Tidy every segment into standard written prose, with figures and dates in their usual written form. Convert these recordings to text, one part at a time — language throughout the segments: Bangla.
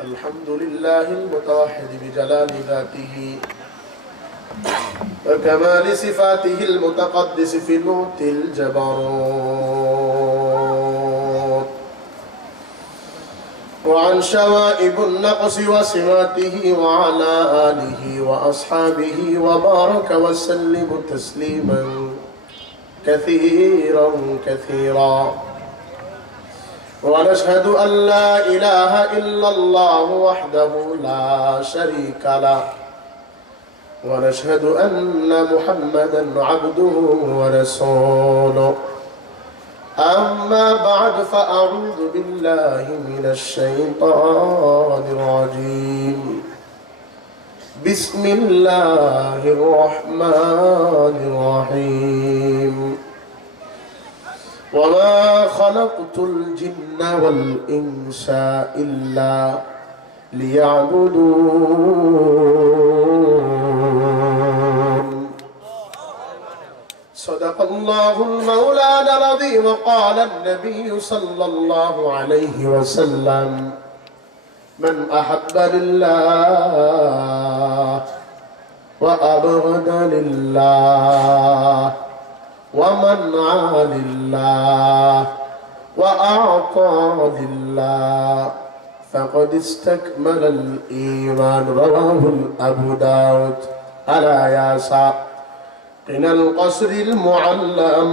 الحمد لله المتوحد بجلال ذاته وكمال صفاته المتقدس في نعت الجبروت وعن شوائب النقص وسماته وعلى آله وأصحابه وبارك وسلم تسليما كثيرا كثيرا. ونشهد أن لا إله إلا الله وحده لا شريك له ونشهد أن محمدا عبده ورسوله. أما بعد فأعوذ بالله من الشيطان الرجيم. بسم الله الرحمن الرحيم. وما خلقت الجن والإنس إلا ليعبدون. صدق الله المولانا العظيم. وقال النبي صلى الله عليه وسلم: من أحب لله وأبغض لله ومنع لله وأعطى لله فقد استكمل الإيمان. رواه أبو داود. ألا يا ساقنا القصر المعلم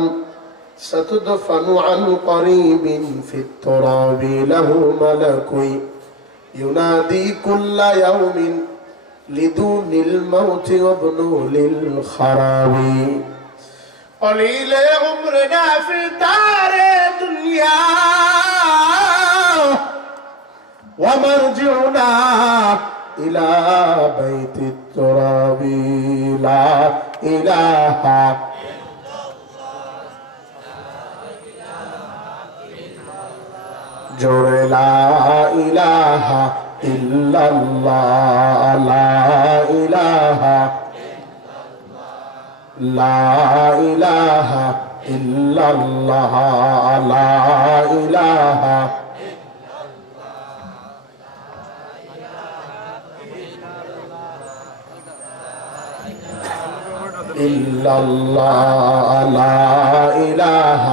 ستدفن عن قريب في التراب له ملك ينادي كل يوم لدون الموت وابن للخراب. قليل عمرنا في دار الدنيا ومرجعنا إلى بيت التراب. لا إله جور لا إله إلا الله. لا إله لا إله إلا الله. لا إله إلا الله. لا إله.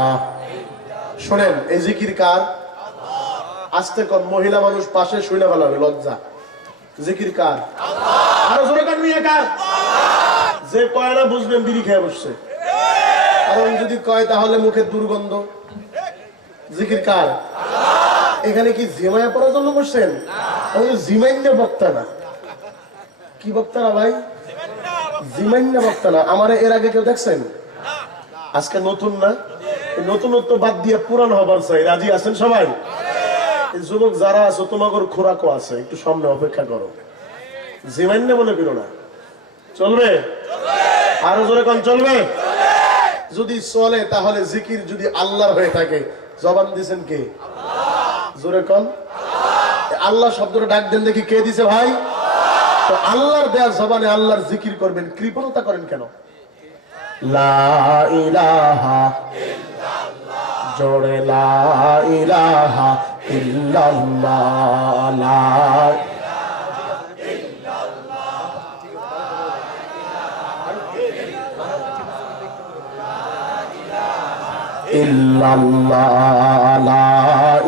শুনেন, এই জিকির কার? আস্তে কোন মহিলা মানুষ পাশে শুনে ভালো হবে, লজ্জা। জিকির কার? আরো জোরে কান নিয়ে কার? যে কয় না বুঝবেন বিড়ি খেয়ে বসছে, কারণ যদি কয় তাহলে মুখের দুর্গন্ধ। জিকির কার? এখানে কি জিমায়া পড়ার জন্য বসছেন? জিমাইন্য বক্তা না। কি বক্তা না ভাই? জিমাইন্য বক্তা না। আমার এর আগে কেউ দেখছেন? আজকে নতুন না, নতুনত্ব বাদ দিয়ে পুরান হবার চাই। রাজি আছেন সবাই? যুবক যারা আছো তোমাদের খোরাকও আছে, একটু সামনে অপেক্ষা করো। জিমাইন্য মনে করো না, চলবে? আরো জোরে কোন চলবে? যদি চলে তাহলে জিকির যদি আল্লাহর হয়ে থাকে, জবান দিবেন কে? জোরে কোন আল্লাহ শব্দটা ডাক দেন দেখি, কে দিছে ভাই? তো আল্লাহর দেয়া জবানে আল্লাহর জিকির করবেন, কৃপণতা করেন কেন? লা ইলাহা ইল্লাল্লাহ। জোরে লা ইলাহা ইল্লাল্লাহ। লা ইল্লাল্লাহ। লা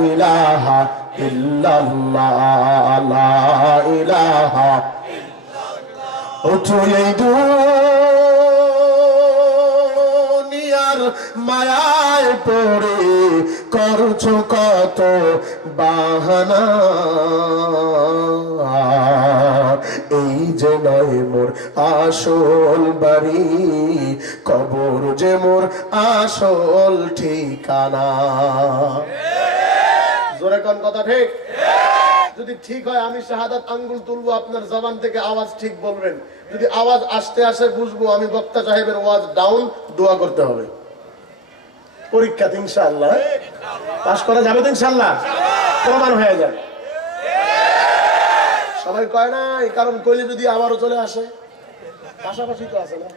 ইলাহা ইল্লাল্লাহ। লা ইলাহা ইল্লাল্লাহ। ওঠো এই দুনিয়ার মায়ায় পড়ে করছো কত বাহানা। এই যে নয় মোর আসল বাড়ি, কবর যে মোর আসল ঠিকানা। জোরে কোন কথা ঠিক? যদি ঠিক হয় আমি শাহাদাত আঙ্গুল তুলবো, আপনার জবান থেকে আওয়াজ ঠিক বলবেন। যদি আওয়াজ আসতে আসে বুঝবো আমি বক্তা সাহেবের ওয়াজ ডাউন। দোয়া করতে হবে। পরীক্ষা ইনশাআল্লাহ পাস করা যাবে তো ইনশাআল্লাহ, প্রমাণ হয়ে যায়। সবাই কয় না, এই কারণ কইলে যদি আবারও চলে আসে, পাশাপাশি তো আছে না।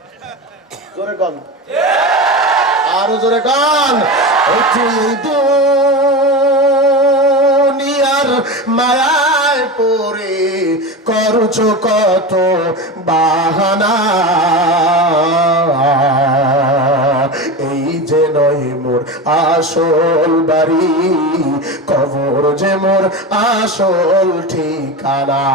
জোরে কোন, আরো জোরে কোন। দুনিয়ার মায়ায় পরে করছো কত বাহানা, এই যে নয় মোর আসল বাড়ি, কবর যে মোর আসল ঠিকানা।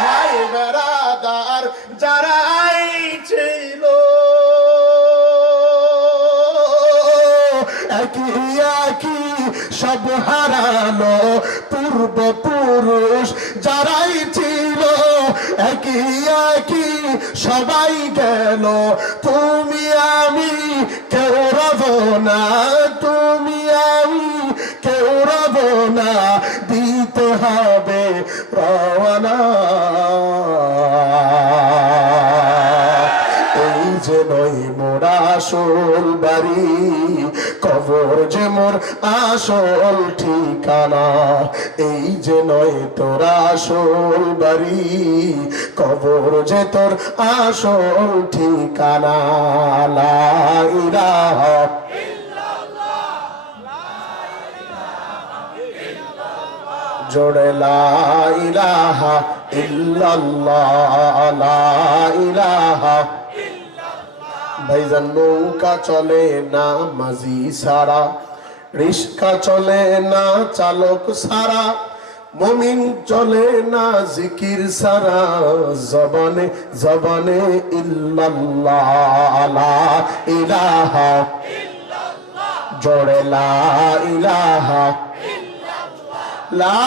ভাই বেড়াদার যারাই ছিল একই একই সব হারালো, পূর্বপুরুষ যারাই ছিল একই একই সবাই গেল, তুমি আমি কেউ রব না, তুমি আমি কেউ রব না, দিতে হবে রওনা। এই যে নয় মোর আসল বাড়ি, কবর যে মোর আসল ঠিকানা, এই যে নয় তোর আসল বাড়ি, কবর যে তোর আসল ঠিকানা। লা ইলাহা জোড়ে লা ইলাহা ইল্লাল্লাহ, লা ইলাহা। ভাইজান নৌকা চলে না মাঝি সারা, রিস্কা চলে না চালক সারা, মুমিন চলে না জিকির সারা, জবানে জবানে ইল্লাল্লাহ, লা ইলাহা জোড়ে লা ইলাহা, লা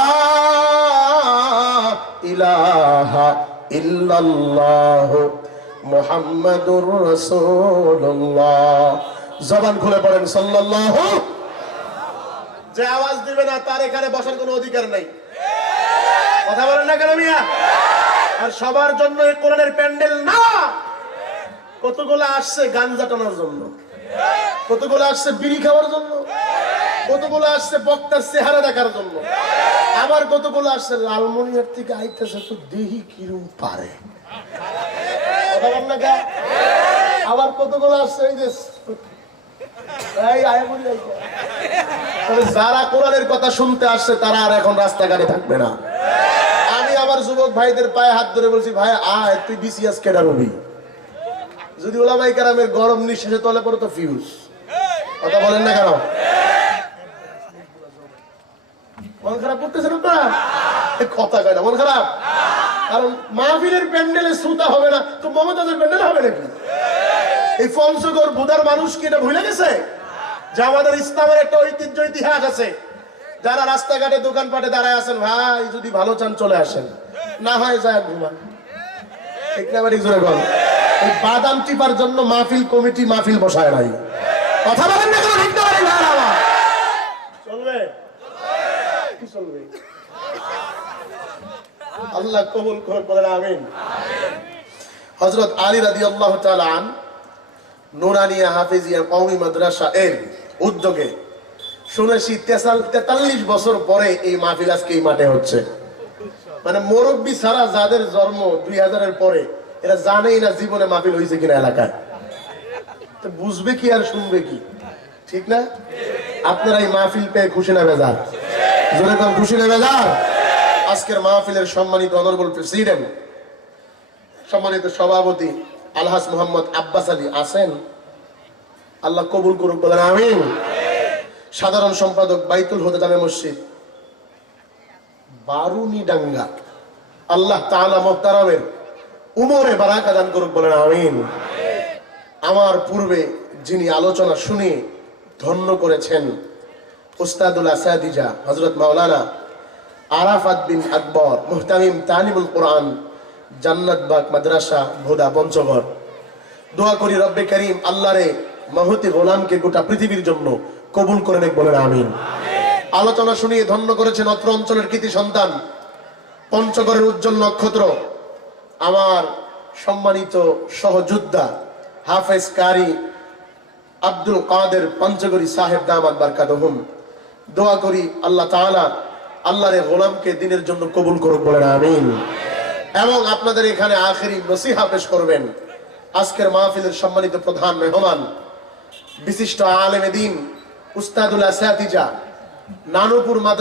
ইলাহা ইল্লাল্লাহ মুহাম্মাদুর রাসূলুল্লাহ। জবান খুলে পড়েন সাল্লাল্লাহু। যে আওয়াজ দিবে না তার এখানে বসার কোনো অধিকার নাই। কথা বলেন না কেন মিয়া? আর সবার জন্য এই কোরআনের প্যান্ডেল না। কতগুলো আসছে গাঞ্জা টানার জন্য, কতগুলো আসছে বিড়ি খাওয়ার জন্য, কতগুলো আসছে বক্তার চেহারা দেখার জন্য, আবার কতগুলো আসছে লালমনিয়ার থেকে আইতেছে তো দেহি কিরম পারে। আবার কতগুলো আসছে যারা কোরআনের কথা শুনতে আসছে তারা আর এখন রাস্তাঘাটে থাকবে না। আমি আমার যুবক ভাইদের পায়ে হাত ধরে বলছি, ভাই আয় তুই বিসিএস কেডার হবি, যদি ওলামায়ে কেরামের গরম নিঃশ্বাসে তলে পড়ে তো ফিউজ। কথা বলেন না কেন? মন খারাপ করতেছেন আপনারা? কথা কয় না মন খারাপ, কারণ মাহফিলের প্যান্ডেলে শ্রোতা হবে না তো মমতাজের প্যান্ডেল হবে নাকি? এই পঞ্চগড় বুধার মানুষ কি এটা ভুলে গেছে যে আমাদের ইসলামের একটা ঐতিহ্য ইতিহাস আছে? যারা রাস্তাঘাটে দোকানপাটে দাঁড়ায় আছেন, ভাই যদি ভালো চান চলে আসেন, না হয় যায় ঘুমান। ঠিক না বাড়ি জোরে বল। এই বাদাম টিপার জন্য মাহফিল কমিটি মাহফিল বসায় নাই। কথা বলেন না কেন? ঠিক না বাড়ি ভাড়া চলবে কি চলবে? আল্লাহ কবুল করে বলেন আমিন। হযরত আলী রাদিয়াল্লাহু তাআলা আন নুরানিয়া হাফেজিয়া কওমি মাদ্রাসা এর উদ্যোগে শুনেছি 43 বছর পরে এই মাহফিল আজকে এই মাঠে হচ্ছে। মানে মুরব্বি ছাড়া যাদের জন্ম 2000 এর পরে এরা জানেই না জীবনে মাহফিল হয়েছে কিনা এলাকায়, তো বুঝবে কি আর শুনবে কি? ঠিক না? আপনারা এই মাহফিল পেয়ে খুশি না বেজার? জোরে কোন খুশি না বেজার? আজকের মাহফিলের সম্মানিত অনারেবল প্রেসিডেন্ট, সম্মানিত সভাপতি আলহাজ মোহাম্মদ আব্বাস আলী আছেন, আল্লাহ কবুল করুক বলেন আমিন। সাধারণ সম্পাদক বাইতুল হুদা জামে মসজিদ বারুনিডাঙ্গা, আল্লাহ তাআলা মুহতারামের উমরে বারাকা দান করুক বলেন আমিন। আমার পূর্বে যিনি আলোচনা শুনে ধন্য করেছেন উস্তাদুল আসাদিজা হযরত মাওলানা আরাফাত বিন আকবর মুহতামিম তালিমুল কোরআন জান্নাতবাগ মাদ্রাসা ভোদা পঞ্চগড়, দোয়া করি রব্বে করিম আল্লাহরে মহতি গোলামকে গোটা পৃথিবীর জন্য কবুল করে নেক বলেন আমিন। আলোচনা শুনিয়ে ধন্য করেছেন অত্র অঞ্চলের কৃতি সন্তান, পঞ্চগড়ের উজ্জ্বল নক্ষত্র, আমার সম্মানিত সহযোদ্ধা হাফেজ কারি আব্দুল কাদের পঞ্চগড়ি সাহেব দামাত বারকাতুহুম। দোয়া করি আল্লাহ তাআলা আল্লাহর গোলামকে দিনের জন্য কবুল করুক বলেন আমিন। এবং আপনাদের এখানে আখেরি নসিহা পেশ করবেন আজকের মাহফিলের সম্মানিত প্রধান মেহমান, বিশিষ্ট আলেমে দ্বীন উস্তাদুল আসাতিজা নানুপুর মাদ্রাসা